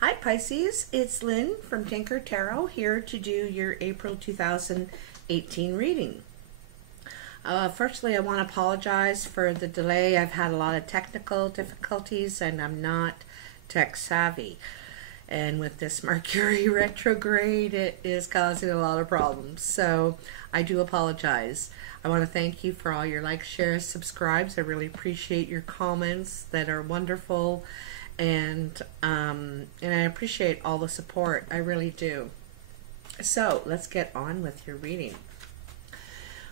Hi Pisces, it's Lynn from Tinker Tarot here to do your April 2018 reading. Firstly, I want to apologize for the delay. I've had a lot of technical difficulties and I'm not tech savvy. And with this Mercury retrograde, it is causing a lot of problems. So I do apologize. I want to thank you for all your likes, shares, subscribes. I really appreciate your comments that are wonderful. And I appreciate all the support. I really do. So let's get on with your reading.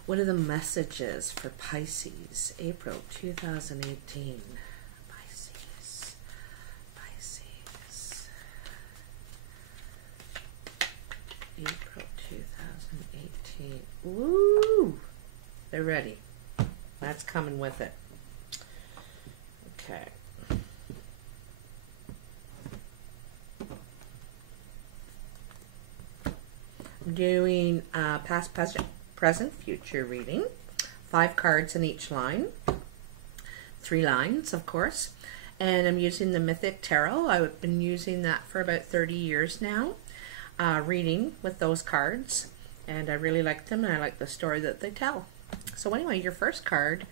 What are the messages for Pisces, April 2018? Pisces. April 2018. Woo! They're ready. That's coming with it. Okay. Doing past, present, future reading. 5 cards in each line. 3 lines, of course. And I'm using the Mythic Tarot. I've been using that for about 30 years now. Reading with those cards. And I really like them and I like the story that they tell. So anyway, your first card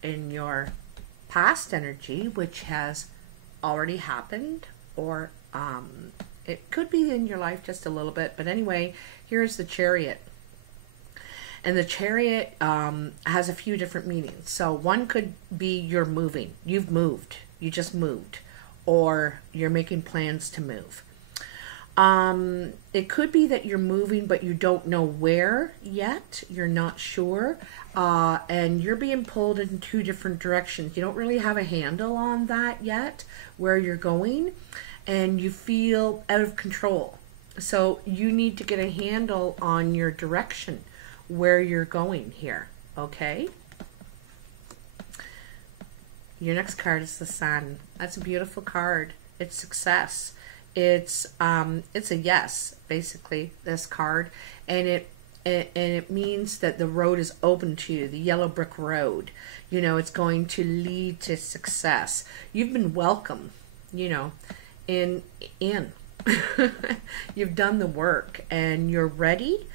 in your past energy, which has already happened, or it could be in your life just a little bit, but anyway, here's the Chariot. And the Chariot has a few different meanings. So one could be you're moving. You've moved. You just moved. Or you're making plans to move. It could be that you're moving, but you don't know where yet. You're not sure. And you're being pulled in 2 different directions. You don't really have a handle on that yet, where you're going. And you feel out of control. So you need to get a handle on your direction, where you're going here, okay? Your next card is the Sun. That's a beautiful card. It's success. It's a yes, basically, this card, and it means that the road is open to you, the yellow brick road. You know, it's going to lead to success. You've been welcome, you know, in you've done the work and you're ready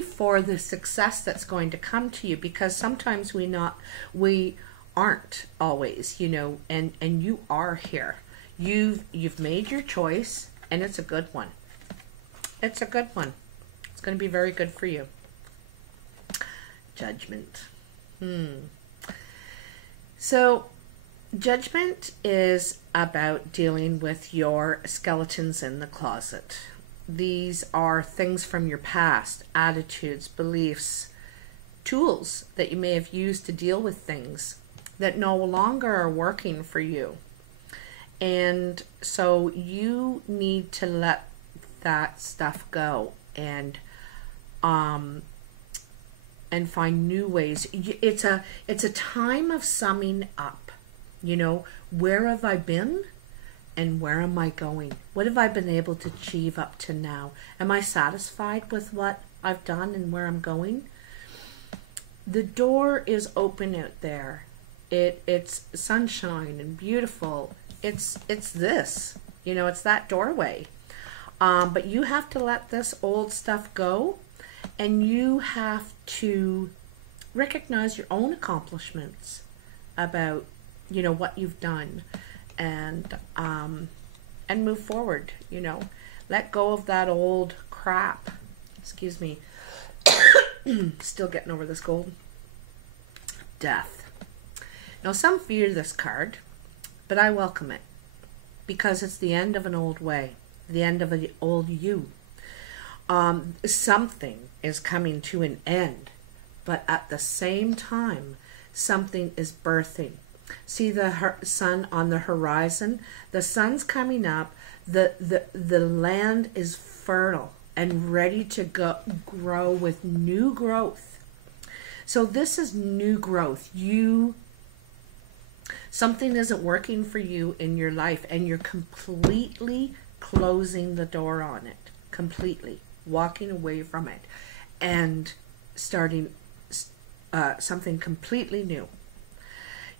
for the success that's going to come to you, because sometimes we aren't always, you know, and you are here. You've made your choice and it's a good one. It's a good one. It's going to be very good for you. Judgment. So Judgment is about dealing with your skeletons in the closet. These are things from your past, attitudes, beliefs, tools that you may have used to deal with things that no longer are working for you. And so you need to let that stuff go and find new ways. It's a time of summing up. You know, where have I been and where am I going? What have I been able to achieve up to now? Am I satisfied with what I've done and where I'm going? The door is open out there. It's sunshine and beautiful. It's this, you know, it's that doorway. But you have to let this old stuff go, and you have to recognize your own accomplishments about, you know, what you've done, and move forward, you know. Let go of that old crap. Excuse me. Still getting over this cold. Death. Now, some fear this card, but I welcome it, because it's the end of an old way, the end of an old you. Something is coming to an end, but at the same time, something is birthing. See the sun on the horizon? The sun's coming up. The land is fertile and ready to grow with new growth. So this is new growth. Something isn't working for you in your life, and you're completely closing the door on it. Completely. Walking away from it and starting something completely new.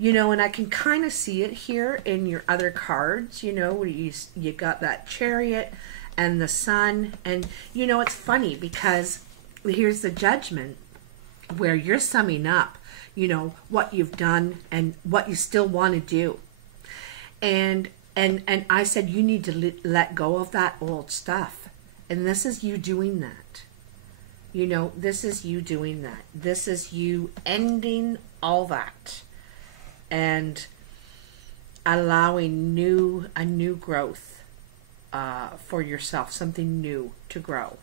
You know, and I can kind of see it here in your other cards, you know, where you got that Chariot and the Sun. And, you know, it's funny because here's the Judgment, where you're summing up, you know, what you've done and what you still want to do. And I said, you need to let go of that old stuff. And this is you doing that. You know, this is you doing that. This is you ending all that and allowing a new growth for yourself, something new to grow.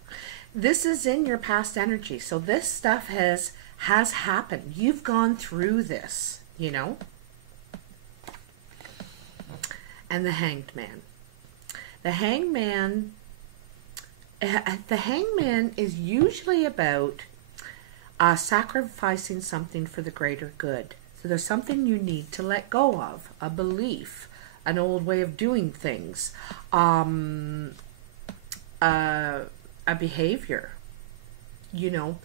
This is in your past energy. So this stuff has happened. You've gone through this, you know. And the Hanged Man. The Hangman is usually about sacrificing something for the greater good. So there's something you need to let go of, a belief, an old way of doing things, a behavior. You know,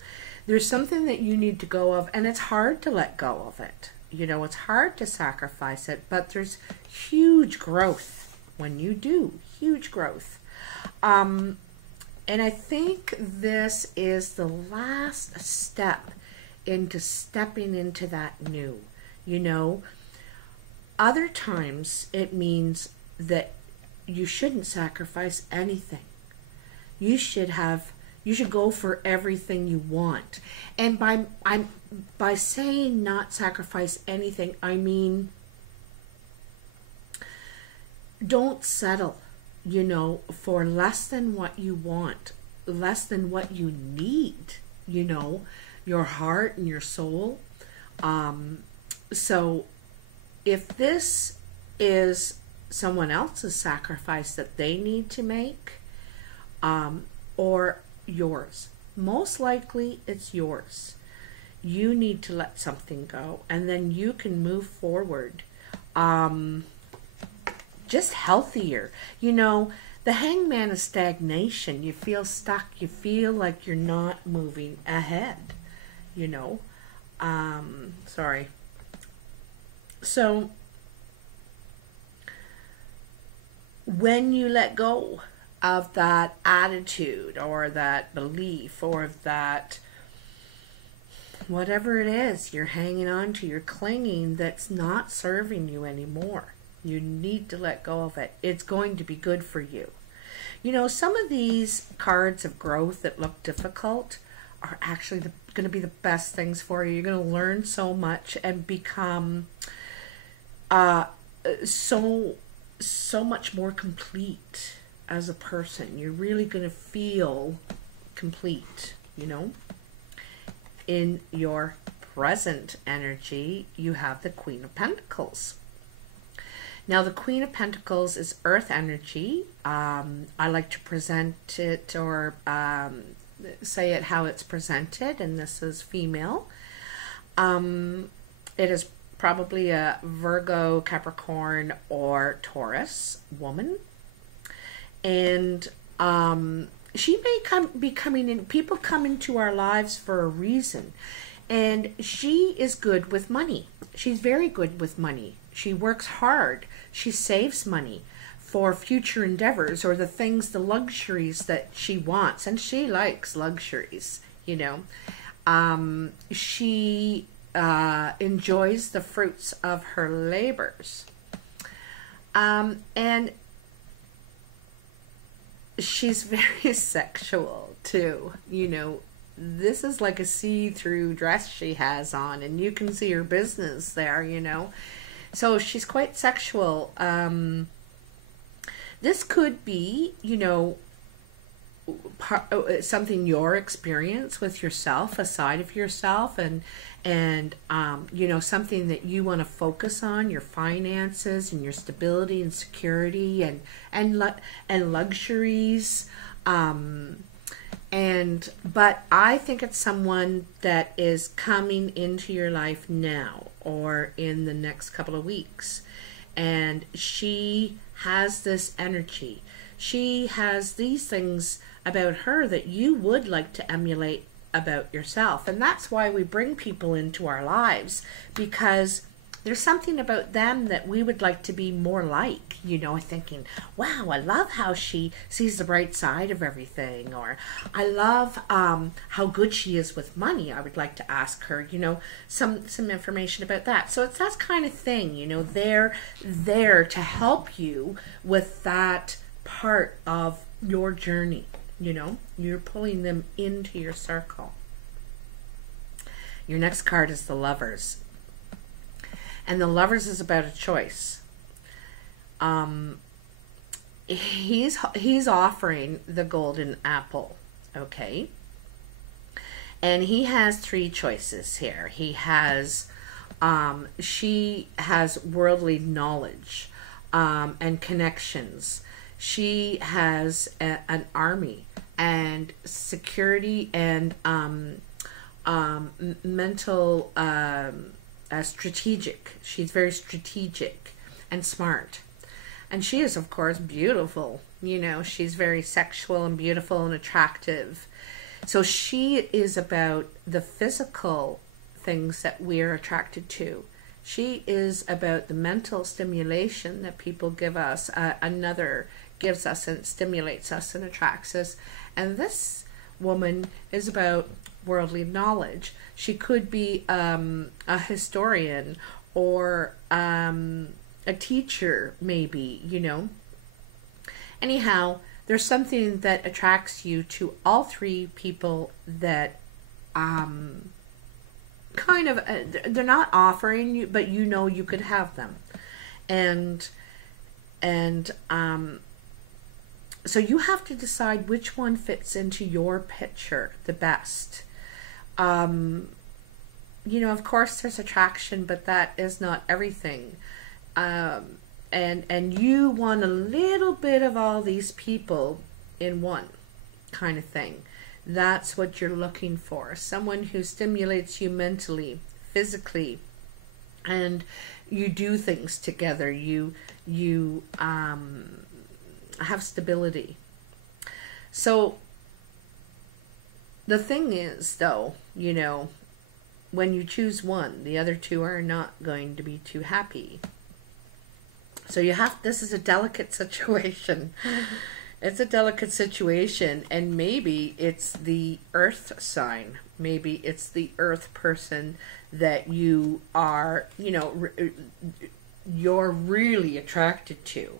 there's something that you need to go of, and it's hard to let go of it. You know, it's hard to sacrifice it, but there's huge growth when you do, huge growth. And I think this is the last step into stepping into that new, you know. Other times it means that you shouldn't sacrifice anything. You should go for everything you want. And by saying not sacrifice anything, I mean don't settle, you know, for less than what you want, less than what you need, you know, your heart and your soul. So if this is someone else's sacrifice that they need to make, or yours, most likely it's yours. You need to let something go, and then you can move forward just healthier. You know, the Hangman is stagnation. You feel stuck. You feel like you're not moving ahead, you know. Sorry. So when you let go of that attitude or that belief or that whatever it is you're hanging on to, you're clinging, that's not serving you anymore, you need to let go of it. It's going to be good for you. You know, some of these cards of growth that look difficult are actually going to be the best things for you. You're going to learn so much and become so much more complete as a person. You're really going to feel complete, you know. In your present energy, you have the Queen of Pentacles. Now, the Queen of Pentacles is earth energy. I like to present it or say it how it's presented, and this is female. It is probably a Virgo, Capricorn, or Taurus woman. And she may be coming in, people come into our lives for a reason. And she is good with money. She's very good with money. She works hard. She saves money for future endeavors or the things, the luxuries that she wants. And she likes luxuries, you know. She enjoys the fruits of her labors. And she's very sexual too, you know. This is like a see-through dress she has on, and you can see her business there, you know. So she's quite sexual. This could be, you know, something your experience with yourself, a side of yourself, and you know, something that you want to focus on, your finances and your stability and security and luxuries. But I think it's someone that is coming into your life now or in the next couple of weeks. And she has this energy. She has these things about her that you would like to emulate about yourself. And that's why we bring people into our lives, because there's something about them that we would like to be more like, you know, thinking, wow, I love how she sees the bright side of everything, or I love how good she is with money. I would like to ask her, you know, some information about that. So it's that kind of thing, you know, they're there to help you with that part of your journey. You know, you're pulling them into your circle. Your next card is the Lovers. And the Lovers is about a choice. He's offering the golden apple, okay? And he has 3 choices here. He has, she has worldly knowledge and connections. She has an army and security and mental strategic. She's very strategic and smart. And she is, of course, beautiful. You know, she's very sexual and beautiful and attractive. So she is about the physical things that we're attracted to. She is about the mental stimulation that people give us, another gives us, and stimulates us and attracts us. And this woman is about worldly knowledge. She could be a historian or a teacher, maybe, you know. Anyhow, there's something that attracts you to all 3 people that kind of, they're not offering you, but you know you could have them. And so you have to decide which one fits into your picture the best. You know, of course there's attraction, but that is not everything. And you want a little bit of all these people in one kind of thing. That's what you're looking for. Someone who stimulates you mentally, physically, and you do things together. You have stability. So the thing is, though, you know, when you choose one, the other 2 are not going to be too happy. So you have, this is a delicate situation. It's a delicate situation, and maybe it's the earth sign. Maybe it's the earth person that you are, you know, you're really attracted to.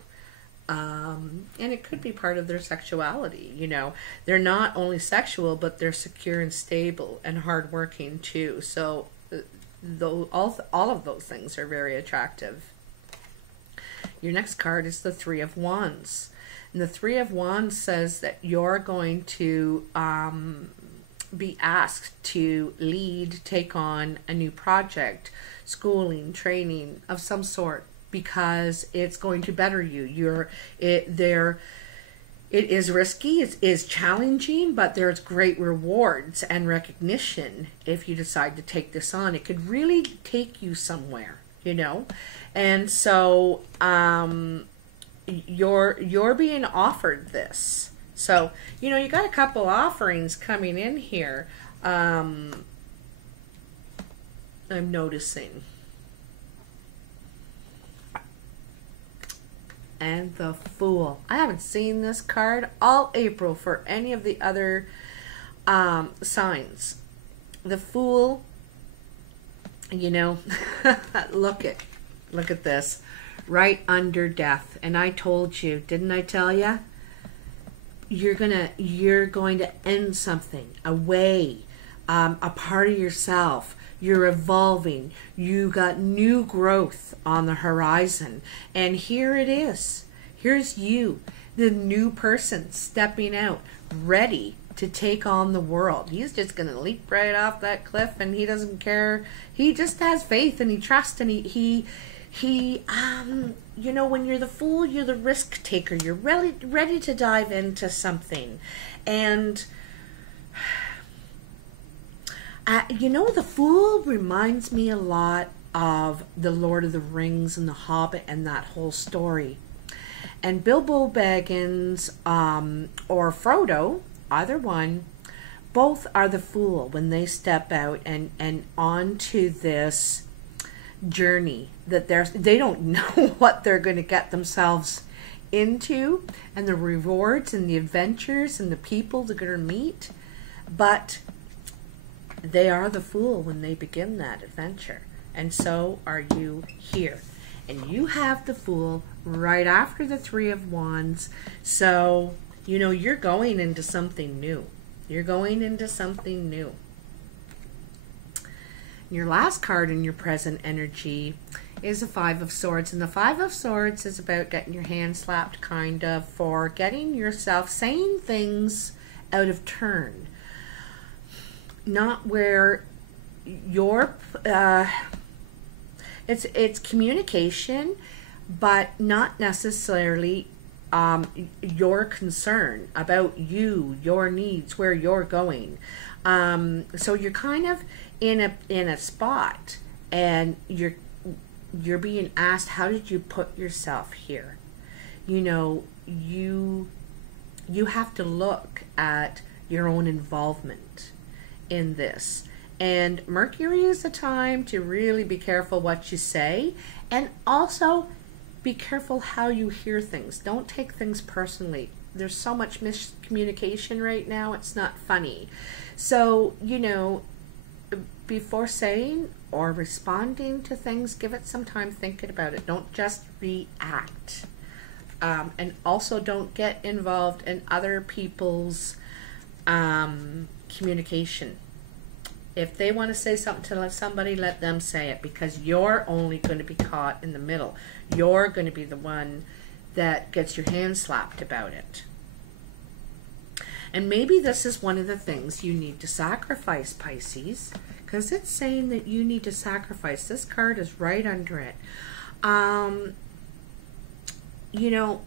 And it could be part of their sexuality, you know. They're not only sexual, but they're secure and stable and hardworking too. So all of those things are very attractive. Your next card is the 3 of Wands. And the 3 of Wands says that you're going to be asked to lead, take on a new project, schooling, training of some sort, because it's going to better you. It is risky, it is challenging, but there's great rewards and recognition if you decide to take this on. It could really take you somewhere, you know. And so you're being offered this. So, you know, you got a couple offerings coming in here. I'm noticing. And the Fool. I haven't seen this card all April for any of the other signs. The Fool, you know, look at this. Right under Death. And I told you, didn't I tell you? You're going to end something, a way, a part of yourself. You're evolving. You got new growth on the horizon. And here it is. Here's you, the new person stepping out, ready to take on the world. He's just going to leap right off that cliff, and he doesn't care. He just has faith and he trusts, and he you know, when you're the Fool, you're the risk taker. You're ready to dive into something. And you know, the Fool reminds me a lot of the Lord of the Rings and the Hobbit and that whole story. And Bilbo Baggins or Frodo, either one, both are the Fool when they step out and onto this journey that they don't know what they're going to get themselves into, and the rewards and the adventures and the people they're going to meet, but they are the fool when they begin that adventure, and so are you here. And you have the Fool right after the Three of Wands. So, you know, you're going into something new. You're going into something new. Your last card in your present energy is the Five of Swords. And the Five of Swords is about getting your hand slapped, kind of, for getting yourself saying things out of turn. Not where your... It's communication, but not necessarily your concern about you, your needs, where you're going. So you're kind of in a spot, and you're being asked, how did you put yourself here? You know, you have to look at your own involvement in this. And Mercury is the time to really be careful what you say, and also be careful how you hear things. Don't take things personally. There's so much miscommunication right now, it's not funny. So, you know, before saying or responding to things, give it some time thinking about it. Don't just react. And also don't get involved in other people's communication. If they want to say something to somebody, let them say it, because you're only going to be caught in the middle. You're going to be the one that gets your hand slapped about it. And maybe this is one of the things you need to sacrifice, Pisces, because it's saying that you need to sacrifice. This card is right under it. You know,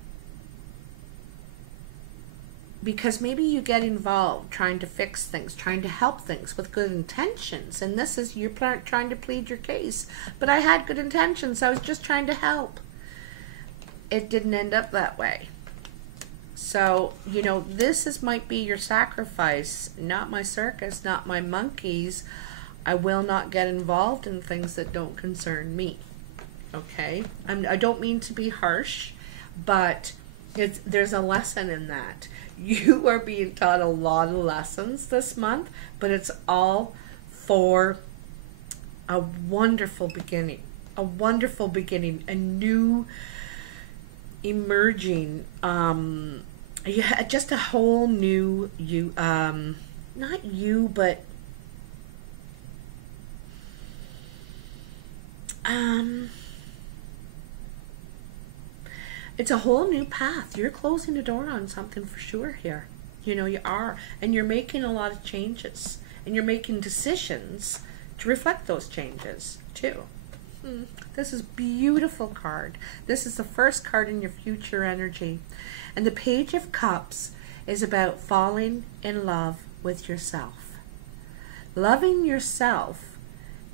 because maybe you get involved trying to fix things, trying to help things with good intentions. And this is you're trying to plead your case. But I had good intentions. I was just trying to help. It didn't end up that way. So, you know, might be your sacrifice. Not my circus, not my monkeys. I will not get involved in things that don't concern me. Okay? I don't mean to be harsh, but there's a lesson in that. You are being taught a lot of lessons this month, but it's all for a wonderful beginning. A wonderful beginning. A new emerging, yeah, just a whole new you, not you, but it's a whole new path. You're closing the door on something for sure here. You know, you are. And you're making a lot of changes. And you're making decisions to reflect those changes, too. This is a beautiful card. This is the first card in your future energy. And the Page of Cups is about falling in love with yourself. Loving yourself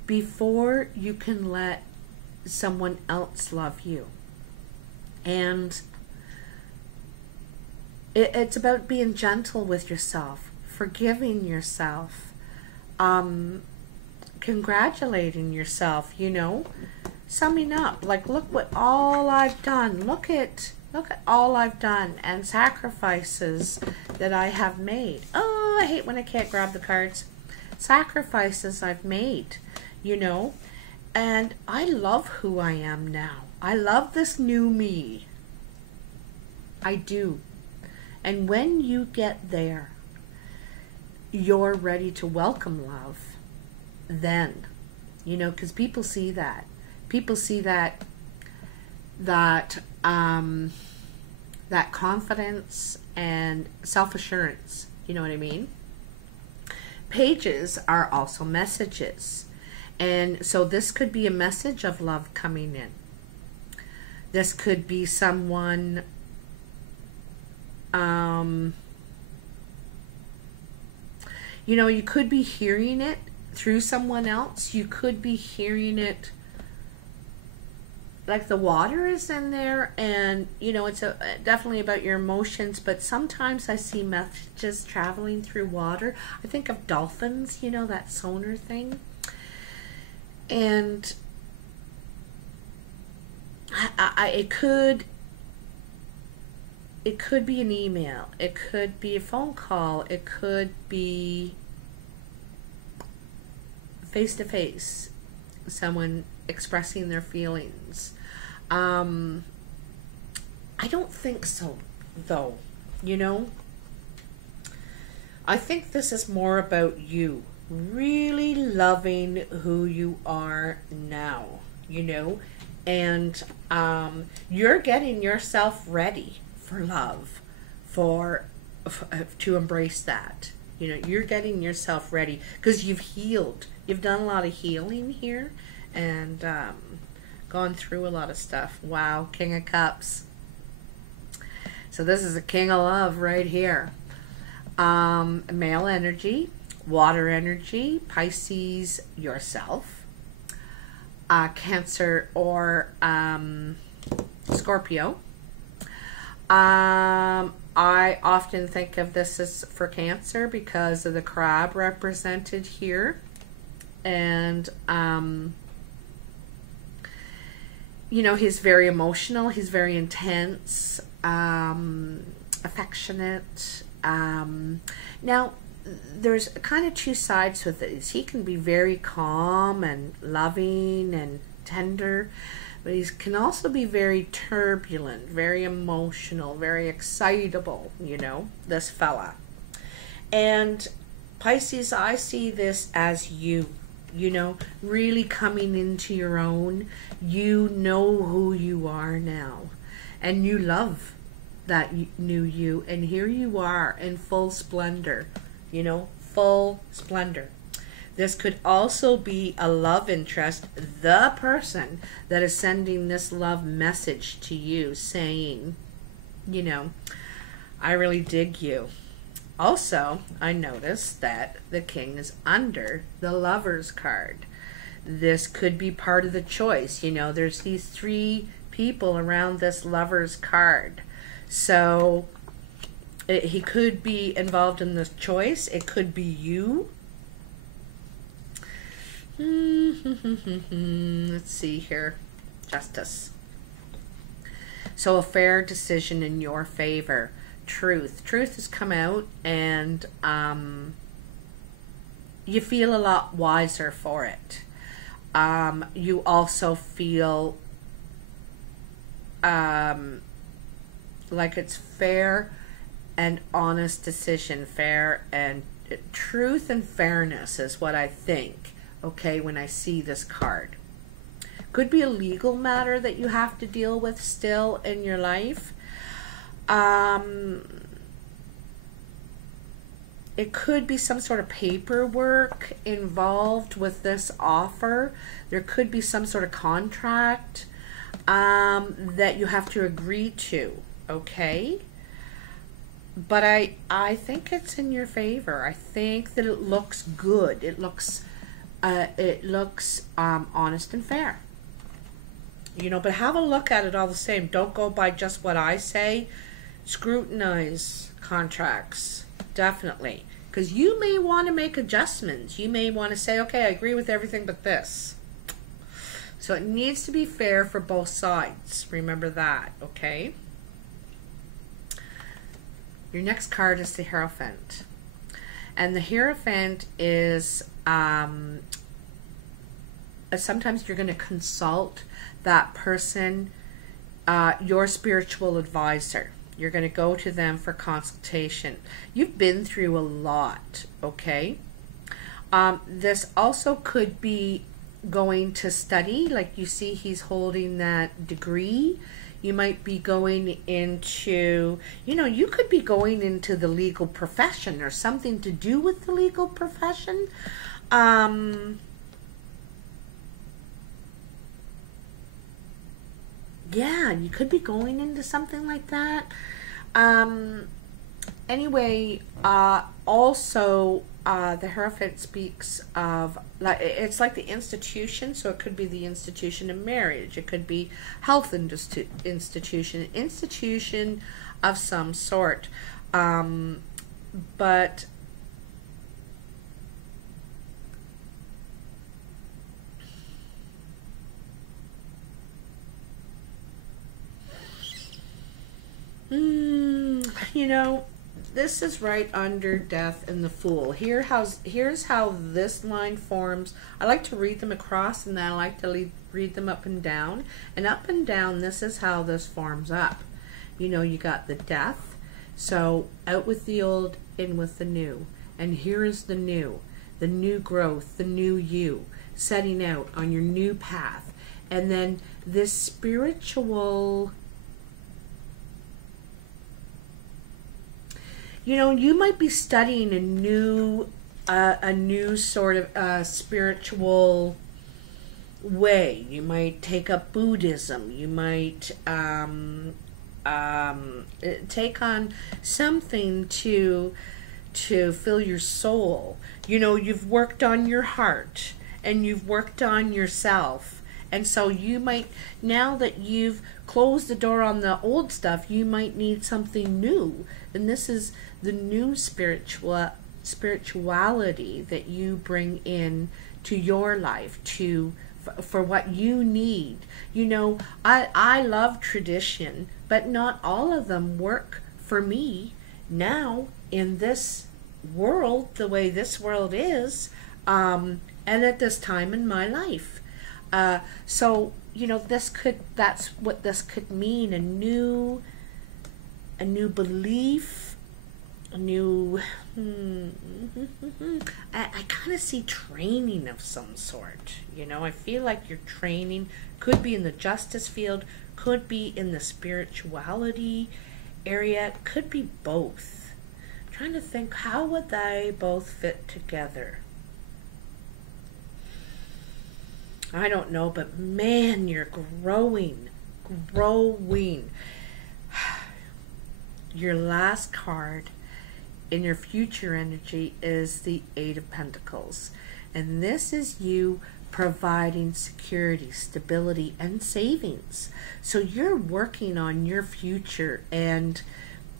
before you can let someone else love you. And it's about being gentle with yourself, forgiving yourself, congratulating yourself, you know, summing up, like, look what all I've done, look at all I've done, and sacrifices that I have made. Oh, I hate when I can't grab the cards. Sacrifices I've made, you know, and I love who I am now. I love this new me. I do. And when you get there, you're ready to welcome love. Then, you know, because people see that. People see that confidence and self-assurance. You know what I mean? Pages are also messages. And so this could be a message of love coming in. This could be someone, you know, you could be hearing it through someone else. You could be hearing it like the water is in there, and, you know, it's definitely about your emotions, but sometimes I see messages traveling through water. I think of dolphins, you know, that sonar thing. And it could be an email, it could be a phone call, it could be face to face, someone expressing their feelings. I don't think so, though. You know, I think this is more about you really loving who you are now, you know, and you're getting yourself ready for love, to embrace that. You know, you're getting yourself ready because you've healed. You've done a lot of healing here and gone through a lot of stuff. Wow, King of Cups. So this is a King of Love right here. Male energy, water energy, Pisces yourself, Cancer or Scorpio. I often think of this as for Cancer because of the crab represented here. And, you know, he's very emotional. He's very intense, affectionate. Now, there's kind of two sides with it. He can be very calm and loving and tender, but he can also be very turbulent, very emotional, very excitable, you know, this fella. And Pisces, I see this as you know, really coming into your own. You know who you are now, and you love that new you, and here you are in full splendor, you know, full splendor. This could also be a love interest, the person that is sending this love message to you saying, you know, I really dig you. Also, I noticed that the King is under the Lover's card. This could be part of the choice. You know, there's these three people around this Lover's card. So he could be involved in this choice. It could be you. Let's see here. Justice. So a fair decision in your favor. Truth has come out, and you feel a lot wiser for it. You also feel like it's fair and honest decision. Fair and truth and fairness is what I think, okay, when I see this card. Could be a legal matter that you have to deal with still in your life. It could be some sort of paperwork involved with this offer. There could be some sort of contract that you have to agree to, okay? But I think it's in your favor. I think that it looks good. It looks honest and fair. You know, but have a look at it all the same. Don't go by just what I say. Scrutinize contracts, definitely. Because you may want to make adjustments. You may want to say, okay, I agree with everything but this. So it needs to be fair for both sides. Remember that, okay? Your next card is the Hierophant. And the Hierophant is, sometimes you're going to consult that person, your spiritual advisor. You're going to go to them for consultation. You've been through a lot, okay? This also could be going to study. Like you see, he's holding that degree. You might be going into, you know, you could be going into the legal profession or something to do with the legal profession. Yeah, you could be going into something like that. Anyway, also, the Hierophant speaks of, like, it's like the institution, so it could be the institution of marriage. It could be health institution of some sort. But You know, this is right under Death and the Fool. Here's how this line forms. I like to read them across, and then I like to read them up and down. And up and down, this is how this forms up. You know, you got the Death. So out with the old, in with the new. And here is the new growth, the new you, setting out on your new path. And then this spiritual, you know, you might be studying a new sort of spiritual way. You might take up Buddhism. You might take on something to fill your soul. You know, you've worked on your heart and you've worked on yourself. And so you might, now that you've closed the door on the old stuff, you might need something new. And this is the new spirituality that you bring in to your life, for what you need. You know, I love tradition, but not all of them work for me now in this world, the way this world is, and at this time in my life. So, you know, that's what this could mean, a new belief, a new, I kind of see training of some sort. You know, I feel like your training could be in the justice field, could be in the spirituality area, could be both. I'm trying to think, how would they both fit together? I don't know, but man, you're growing. Your last card in your future energy is the Eight of Pentacles. And this is you providing security, stability, and savings. So you're working on your future, and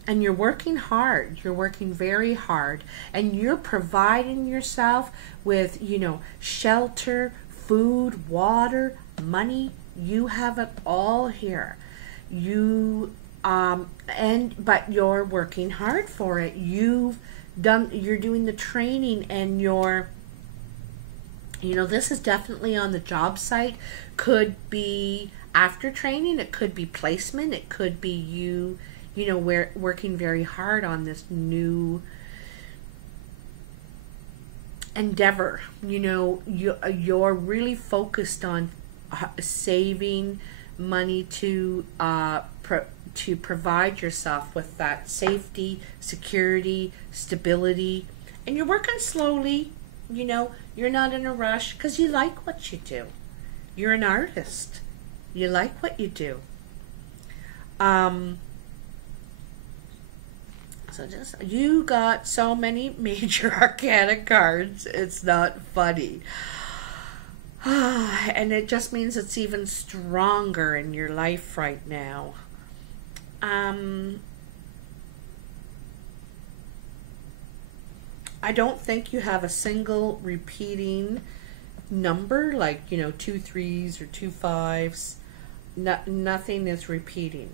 you're working hard. You're working very hard, and you're providing yourself with, you know, shelter, food, water, money. You have it all here. But you're working hard for it. You're doing the training, and you know, this is definitely on the job site. Could be after training, it could be placement, it could be you know, we're working very hard on this new endeavor. You know, you're really focused on saving money to provide yourself with that safety, security, stability, and you're working slowly. You know, you're not in a rush because you like what you do. You're an artist. You like what you do. So you got so many major arcana cards, it's not funny. And it just means it's even stronger in your life right now. I don't think you have a single repeating number, like, you know, 2 3s or 2 5s. Nothing is repeating.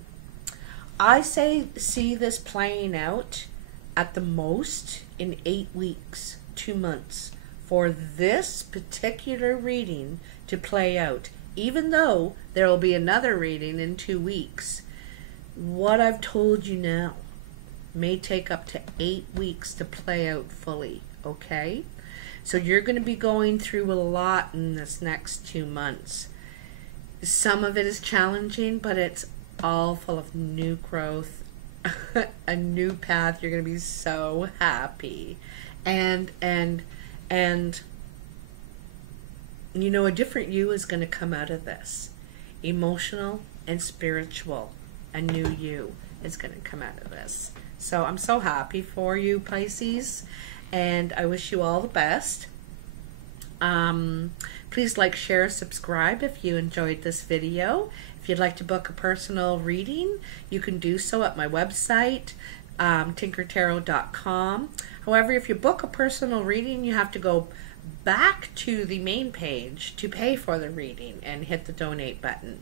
I see this playing out at the most in 8 weeks, 2 months, for this particular reading to play out, even though there will be another reading in 2 weeks. What I've told you now may take up to 8 weeks to play out fully, okay? So you're going to be going through a lot in this next 2 months. Some of it is challenging, but it's all full of new growth, a new path. You're going to be so happy. And you know, a different you is going to come out of this. Emotional and spiritual. A new you is going to come out of this. So I'm so happy for you, Pisces, and I wish you all the best. Please like, share, subscribe if you enjoyed this video. If you'd like to book a personal reading, you can do so at my website, tinkertarot.com. However, if you book a personal reading, you have to go back to the main page to pay for the reading and hit the donate button.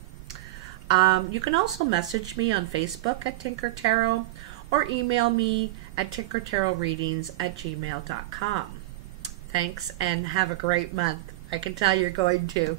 You can also message me on Facebook at Tinker Tarot or email me at tinkertarotreadings@gmail.com. Thanks and have a great month. I can tell you're going to.